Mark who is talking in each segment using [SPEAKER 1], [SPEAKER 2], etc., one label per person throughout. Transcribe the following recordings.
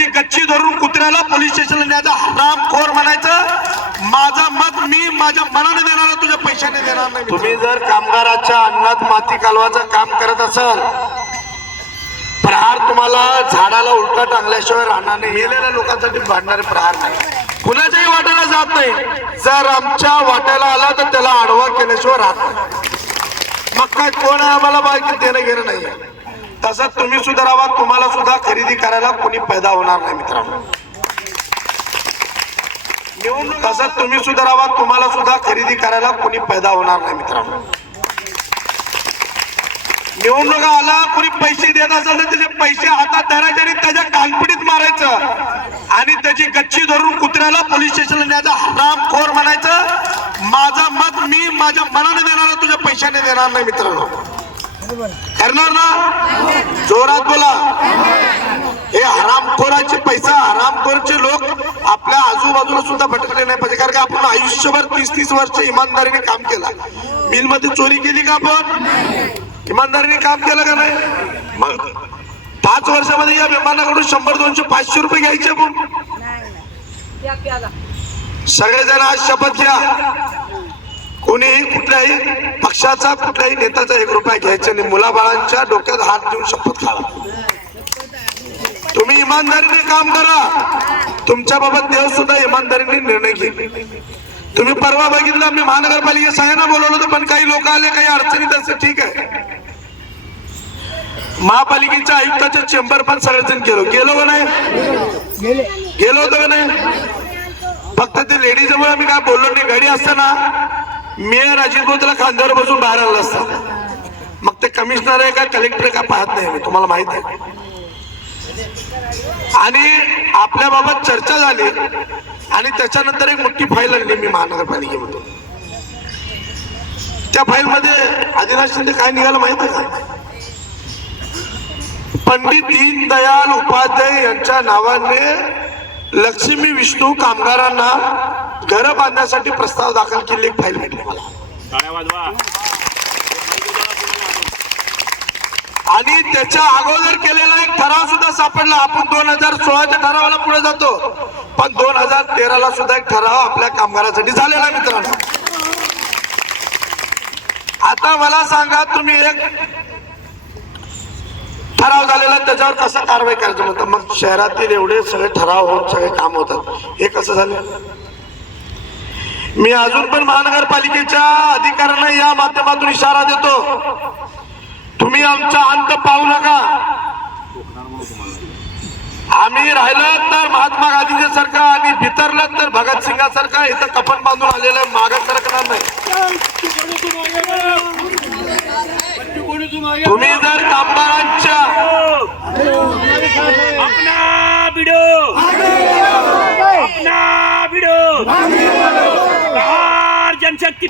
[SPEAKER 1] त्याची गच्ची धरून कुत्र्याला पोलीस स्टेशनला न्यायचा हरामखोर म्हणायचं. माझं मत मी माझ्या मनाने देणार तुझ्या पैशाने देणार नाही तुम्ही जर कामगाराच्या अन्नात माती कालवाचं काम करत असाल प्रहार तुम्हाला झाडाला उलटा टांगल्याशिवाय राहणार नाही. गेलेल्या लोकांसाठी भांडणारे प्रहार नाही. कुणाच्याही वाट्याला जात नाही. जर आमच्या वाट्याला आला तर त्याला आडवा केल्याशिवाय राहत नाही. मग काय कोण आहे आम्हाला बाकी देणं घेणं नाही तसंच तुम्ही सुधारावा तुम्हाला सुद्धा खरेदी करायला कोणी पैदा होणार नाही मित्रांनो. निवडणूक तसंच तुम्ही सुधारावा तुम्हाला सुद्धा खरेदी करायला कोणी पैदा होणार नाही मित्रांनो. निवडणुका आला कोणी पैसे देत असेल तर त्याचे पैसे हातात धरायचे आणि त्याच्या कानपिडीत मारायचं. आणि त्याची गच्ची धरून कुत्र्याला पोलीस स्टेशनला न्यायचा. हरामखोर म्हणायचं माझं मत मी माझ्या मनाने देणार तुझ्या पैशाने देणार नाही मित्रांनो. करणार ना? जोरात बोला. हे हरामखोराचे पैसा हरामखोरचे लोक आपल्या आजूबाजूला सुद्धा भटकले नाही पाहिजे. कारण की आपण आयुष्यभर तीस तीस वर्ष इमानदारीने काम केलं. मिलमध्ये चोरी केली का आपण? इमानदारीने काम केलं का नाही? मग पाच वर्षामध्ये या विमानाकडून शंभर दोनशे पाचशे रुपये घ्यायचे आपण? सगळेजण आज शपथ घ्या. कोणीही कुठल्याही पक्षाचा कुठल्याही नेत्याचा एक रुपया घ्यायचा नाही. मुलाबाळांच्या डोक्यात हात देऊन शपथ खाला तुम्ही इमानदारीने काम करा. तुमच्या बाबत देव सुद्धा इमानदारीने निर्णय घेईल. तुम्ही परवा बघितलं मी महानगरपालिकेत सगळ्यांना बोलवलं होतं पण काही लोक आले काही अडचणीत असं ठीक आहे. महापालिकेच्या आयुक्ताच्या चेंबर पण सगळेजण गेलो. गेलो का नाही? गेलो होतो का नाही? फक्त ते लेडीजमुळे आम्ही काय बोललो नाही. घडी असताना मेयर अजित भाऊ त्याला खांद्यावर बसून बाहेर आलं असतं मग ते कमिशनर आहे का कलेक्टर का पाहत नाही मी तुम्हाला माहीत आहे. आणि आपल्या बाबत चर्चा झाली आणि त्याच्यानंतर एक मोठी फाईल आणली मी महानगरपालिकेमधून. त्या फाईल मध्ये आदिनाथ शिंदे काय निघालं माहीत आहे का? पंडित दीनदयाल उपाध्याय यांच्या नावाने लक्ष्मी विष्णू कामगारांना घर बांधण्यासाठी प्रस्ताव दाखल केली एक फाईल भेटली मला. आणि त्याच्या अगोदर केलेला एक ठराव सुद्धा सापडला. आपण दोन हजार सोळाच्या ठरावाला पुढे जातो. पण दोन हजार तेराला सुद्धा एक ठराव आपल्या कामगारासाठी झालेला मित्रांनो. आता मला सांगा तुम्ही एक ठराव झालेला त्याच्यावर कसं कारवाई करायचं? म्हणतं मग शहरातील एवढे सगळे ठराव होऊन सगळे काम होतात. हे कसं झालं? मी अजून पण महानगरपालिकेच्या अधिकाऱ्यांना या माध्यमातून इशारा देतो. तुम्ही आमचा अंत पाहू नका. आम्ही राहिलं तर महात्मा गांधीचं सरकार आणि भितरलं तर भगतसिंगासारखं इथं कफन बांधून आलेलं मागं सरकणार नाही. तुम्ही जर कामगारांच्या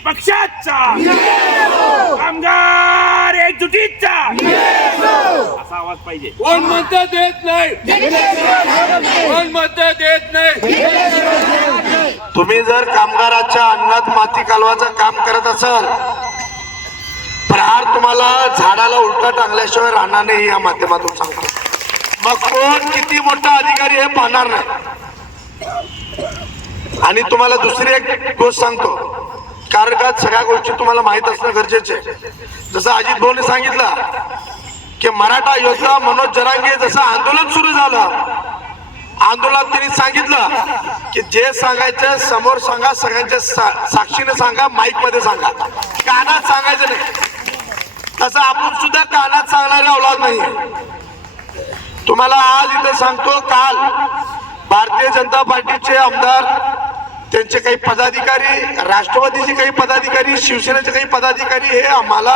[SPEAKER 2] पक्षाचा. कामगार एकजुटीचा असा आवाज पाहिजे.
[SPEAKER 3] कोण मत देत नाही? कोण मत देत नाही?
[SPEAKER 1] तुम्ही जर कामगाराच्या अन्नात माती कालवाचं काम करत असाल प्रहार तुम्हाला झाडाला उलटा टांगल्याशिवाय राहणार नाही या माध्यमातून सांगतो. मग कोण किती मोठा अधिकारी हे पाहणार नाही? आणि तुम्हाला दुसरी एक गोष्ट सांगतो. कारण का सगळ्या गोष्टी तुम्हाला माहीत असणं गरजेचे आहे. जसं अजित भाऊने सांगितलं की मराठा योद्धा मनोज जरांगे जसं आंदोलन सुरू झालं आंदोलनात त्यांनी सांगितलं की जे सांगायचं समोर सांगा सगळ्यांच्या सा- साक्षीने सांगा माईकमध्ये सांगा. कानात सांगायचं नाही. तसं आपण सुद्धा कानात सांगणारी अवलाद नाही तुम्हाला आज इथं सांगतो काल भारतीय जनता पार्टीचे आमदार त्यांचे काही पदाधिकारी राष्ट्रवादीचे काही पदाधिकारी शिवसेनेचे काही पदाधिकारी हे आम्हाला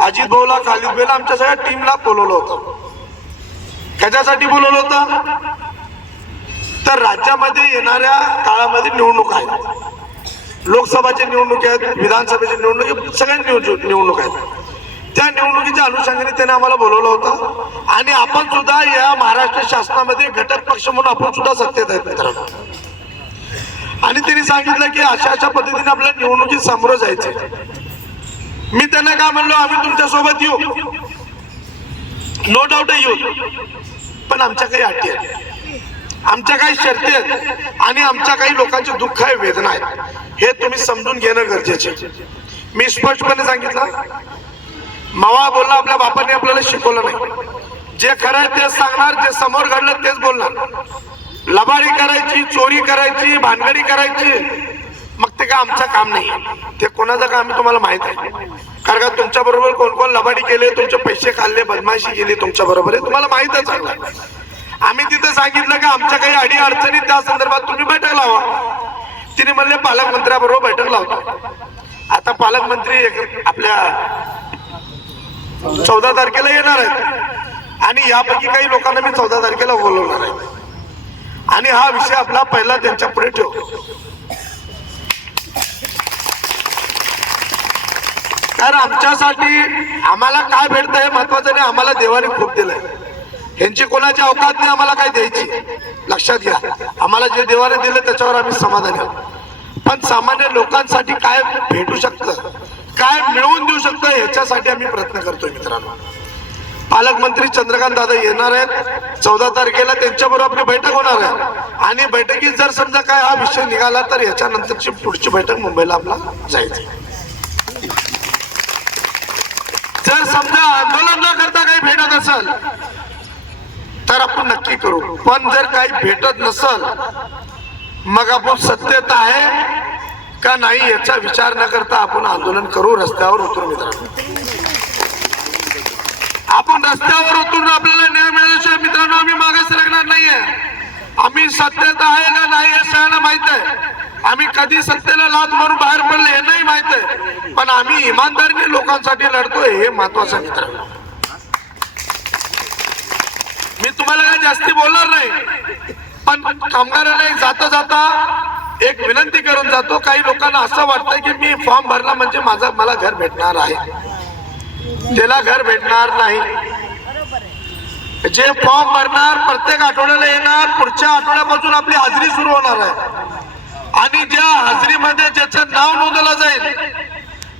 [SPEAKER 1] अजित भाऊला खालिद बेला आमच्या सगळ्या टीमला बोलवलं होतं. कशासाठी बोलवलं होतं? तर राज्यामध्ये येणाऱ्या काळामध्ये निवडणूक आहेत. लोकसभाच्या निवडणूक आहेत विधानसभेच्या निवडणूक सगळ्या निवडणूक निवडणूक आहेत. त्या निवडणुकीच्या अनुषंगाने त्याने आम्हाला बोलवलं होतं. आणि आपण सुद्धा या महाराष्ट्र शासनामध्ये घटक पक्ष म्हणून आपण सुद्धा सत्तेत आहेत मित्रांनो. आणि त्यांनी सांगितलं की अशा अशा पद्धतीने आपल्या निवडणुकीत सामोरं जायचं मी त्यांना काय म्हणलो आम्ही तुमच्यासोबत येऊ नो डाऊट येऊ. पण आमच्या काही अटी आहेत. आमच्या काही शर्ती आहेत. आणि आमच्या काही लोकांचे दुःख आहे वेदना आहेत. हे तुम्ही समजून घेणं गरजेचे आहे. मी स्पष्टपणे सांगितलं मावा बोलला आपल्या बापाने आपल्याला शिकवलं नाही. जे खरं आहे तेच सांगणार जे समोर घडलं तेच बोलणार. लबाडी करायची चोरी करायची भानगडी करायची. मग ते काय आमचं काम नाही. ते कोणाचं काम तुम्हाला माहीत आहे. कारण का तुमच्या बरोबर कोण कोण लबाडी केले तुमचे पैसे खाल्ले बदमाशी केली तुमच्या बरोबर आहे तुम्हाला माहितच आहे. आम्ही तिथे सांगितलं की आमच्या काही अडी अडचणी त्या संदर्भात तुम्ही बैठक लावा. तिने म्हणले पालकमंत्र्याबरोबर बैठक लावतो. आता पालकमंत्री एक- आपल्या चौदा तारखेला येणार आहेत. आणि यापैकी काही लोकांना मी चौदा तारखेला बोलवणार आहे. आणि हा विषय आपला पहिला त्यांच्या पुढे ठेव. कारण आमच्यासाठी आम्हाला काय भेटतं हे महत्वाचं नाही आम्हाला देवाने खूप दिलंय. ह्यांची कोणाची अवकात नाही आम्हाला काय द्यायची. लक्षात घ्या. आम्हाला जे देवाने दिलं त्याच्यावर आम्ही समाधानी आहोत. पण सामान्य लोकांसाठी काय भेटू शकतं काय मिळवून देऊ शकतं ह्याच्यासाठी आम्ही प्रयत्न करतोय मित्रांनो. पालकमंत्री चंद्रकांत दादा येणार आहेत. चौदा तारखेला त्यांच्याबरोबर आपली बैठक होणार आहे. आणि बैठकीत जर समजा काय हा विषय निघाला तर याच्यानंतरची पुढची बैठक मुंबईला आपला जायची. जर समजा आंदोलन न करता काही भेटत असेल तर आपण नक्की करू. पण जर काही भेटत नसल मग आपण सत्यता आहे का नाही याचा विचार न करता आपण आंदोलन करू रस्त्यावर उतरू मित्रांनो. आपण रस्त्यावर उतरून आपल्याला न्याय मिळाल्याशिवाय मित्रांनो आम्ही मागे सरकणार नाहीये. आम्ही सत्यता आहे का नाही हे सगळ्यांना माहीत आहे. आम्ही कधी सत्तेला लात मारून बाहेर पडले हे नाही माहीत आहे. पण आम्ही इमानदारीने लोकांसाठी लढतोय हे महत्वाचं मित्र मी तुम्हाला काही जास्ती बोलणार नाही. पण कामगारांना जाता जाता एक विनंती करून जातो. काही लोकांना असं वाटतं की मी फॉर्म भरला म्हणजे माझा मला घर भेटणार आहे. त्याला घर भेटणार नाही. जे फॉर्म भरणार प्रत्येक आठवड्याला येणार पुढच्या आठवड्यापासून आपली हाजरी सुरू होणार आहे. आणि ज्या हाजरीमध्ये ज्याचं नाव नोंदवलं जाईल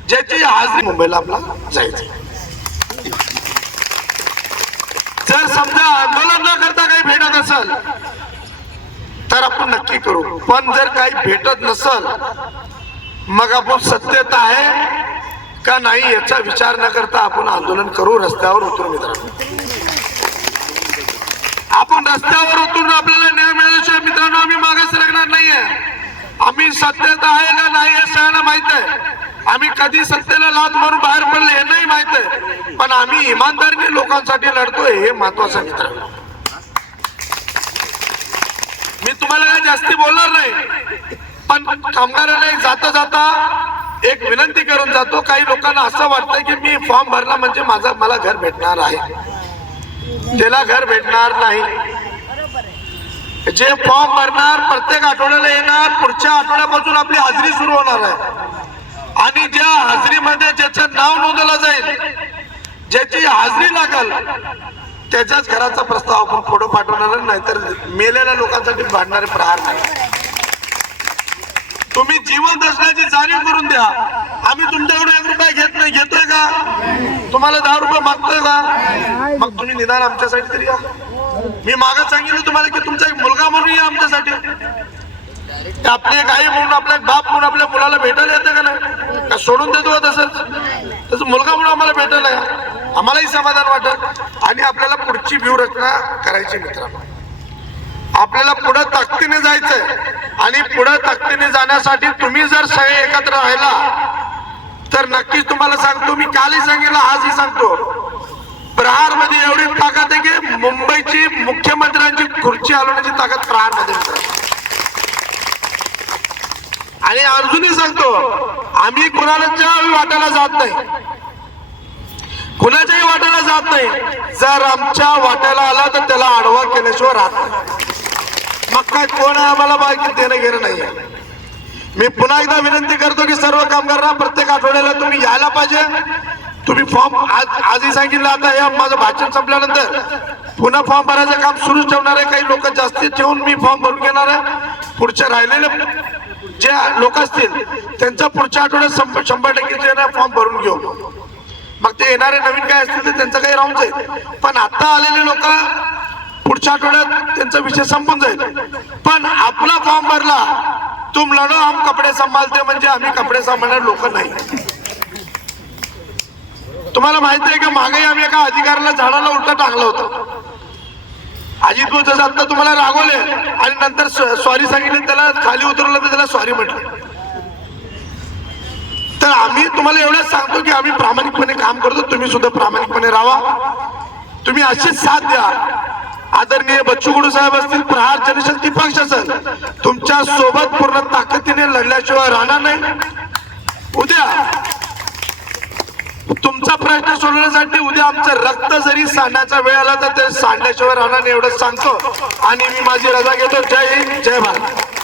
[SPEAKER 1] ज्याची हाजरी मुंबईला आपला जायचं जर समजा आंदोलन न करता काही भेटत असेल तर आपण नक्की करू. पण जर काही भेटत नसल मग आपण सत्यता आहे का नाही याचा विचार न करता आपण आंदोलन करू रस्त्यावर उतरू मित्रांनो. रस्त्यावर उतरून आपल्याला न्याय मिळाल्याशिवाय मित्रांनो आम्ही मागे सरकणार नाहीये. आम्ही सत्तेत आहे का नाही हे सगळ्यांना माहीत आहे. आम्ही कधी सत्तेला लात मारून बाहेर पडले हे नाही माहीत आहे. पण आम्ही इमानदारीने लोकांसाठी लढतोय हे महत्वाचं मित्र मी तुम्हाला काही जास्ती बोलणार नाही. पण कामगारांना जाता जाता एक विनंती करून जातो काही लोकांना असं वाटतं की मी फॉर्म भरला म्हणजे माझा मला घर भेटणार आहे. त्याला घर भेटणार नाही जे फॉर्म भरणार प्रत्येक आठवड्याला येणार पुढच्या आठवड्यापासून आपली हाजरी सुरू होणार आहे. आणि ज्या हाजरीमध्ये ज्याचं नाव नोंदवलं जाईल ज्याची हाजरी लागल त्याच्याच घराचा प्रस्ताव आपण पुढे पाठवणार नाही तर मेलेल्या लोकांसाठी भांडणारे प्रहार नाही. तुम्ही जीवन असण्याची जाणीव करून द्या. आम्ही तुमच्याकडे एक रुपये घेत नाही घेतोय का? तुम्हाला दहा रुपये मागतोय का? मग तुम्ही निदान आमच्यासाठी तरी या. मी मागं सांगितलं तुम्हाला की तुमचं का म्हणून या आमच्यासाठी. ते आपली एक आई म्हणून आपल्या बाप म्हणून आपल्या मुलाला भेटायला येतं का नाही? का सोडून देतो का तसंच? तसं मुलगा म्हणून आम्हाला भेटायला आम्हालाही समाधान वाटत आणि आपल्याला पुढची व्यूहरचना करायची मित्रांनो. आपल्याला पुढं ताकदीने जायचंय. आणि पुढं ताकदीने जाण्यासाठी तुम्ही जर सगळे एकत्र राहिला तर नक्कीच तुम्हाला सांगतो मी कालही सांगितलं आजही सांगतो. प्रहारमध्ये एवढी ताकद आहे की मुंबईची मुख्यमंत्र्यांची खुर्ची हलवण्याची ताकद प्रहारमध्ये आणि अजूनही सांगतो आम्ही कुणाच्या वाट्याला जात नाही. कुणाच्याही वाट्याला जात नाही. जर आमच्या वाट्याला आला तर त्याला आडवा केल्याशिवाय राहत नाही. मग काय कोण आहे आम्हाला बाकी देणं घेणं नाही मी पुन्हा एकदा विनंती करतो की सर्व कामगारांना प्रत्येक आठवड्याला तुम्ही यायला पाहिजे. तुम्ही फॉर्म आज आजही सांगितलं आता या माझं भाषण संपल्यानंतर पुन्हा फॉर्म भरायचं काम सुरूच ठेवणार आहे. काही लोक जास्तीत ठेवून मी फॉर्म भरून घेणार आहे. पुढच्या राहिलेले जे लोक असतील त्यांचा पुढच्या आठवड्यात शंभर शंभर टक्के फॉर्म भरून घेऊ. मग ते येणारे नवीन काय असतील ते त्यांचं काही राहून जाईल. पण आता आलेले लोक पुढच्या आठवड्यात त्यांचा विषय संपून जाईल. पण आपला फॉर्म भरला तुम लढो आम कपडे सांभाळते म्हणजे आम्ही कपडे सांभाळणार लोक नाही. तुम्हाला माहिती आहे का मागे आम्ही एका अधिकाऱ्याला झाडाला उलटा टांगलं होतं. अजित भाऊ जसं आता तुम्हाला रागवले आणि नंतर सॉरी सांगितले त्याला खाली उतरवलं तर त्याला सॉरी म्हटलं. तर आम्ही तुम्हाला एवढंच सांगतो की आम्ही प्रामाणिकपणे काम करतो तुम्ही सुद्धा प्रामाणिकपणे राहा. तुम्ही अशीच साथ द्या. आदरणीय बच्चू गुडू साहेब असतील प्रहार जनशक्ती पक्ष असेल तुमच्यासोबत पूर्ण ताकदीने लढल्याशिवाय राहणार नाही. उद्या तुमचा प्रश्न सोडवण्यासाठी उद्या आमचं रक्त जरी सांडण्याचा वेळ आला तर ते सांडल्याशिवाय राहणार एवढंच सांगतो. आणि मी माझी रजा घेतो. जय हिंद जय भारत.